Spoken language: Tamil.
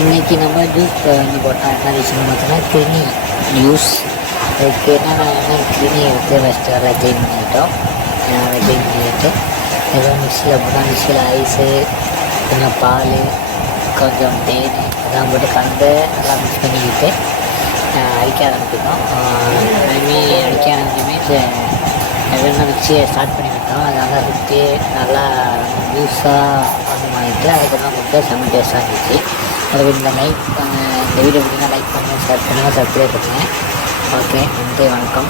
இன்றைக்கி நம்ம ஜூஸ் வந்து போட்டால் என்ன விஷயம்னு பார்த்தோன்னா கிருமி ஜூஸ். அதுக்கு என்ன கிருமியை எடுத்து ஃபஸ்ட்டு நல்லா க்ளீன் பண்ணிக்கிட்டோம். அதை க்ளீன் பண்ணிக்கிட்டு ஏதோ மிக்சியில் போட்டால் மிக்சியில் ஐஸு, கொஞ்சம் பால், கொஞ்சம் தேன் இதெல்லாம் போட்டு கலந்து நல்லா மிக்ஸ் பண்ணிக்கிட்டு அடிக்க ஆரம்பிச்சிட்டோம். அடிக்க ஆரம்பிச்சோமே வெள்ளம் மிக்சியை ஸ்டார்ட் பண்ணி விட்டோம். அது நல்லா சுற்றி நல்லா ஜூஸாக ஆகிட்டு அதுக்கப்புறம் கொடுத்து செம்ம டேஸ்ட்டாக இருந்துச்சு. அதுக்கு இந்த வீடியோ பிடிச்சிங்கன்னா லைக் பண்ணுங்கள், ஷேர் பண்ணுங்கள், சப்ஸ்கிரைப் பண்ணுங்கள். ஓகே, நன்றி, வணக்கம்.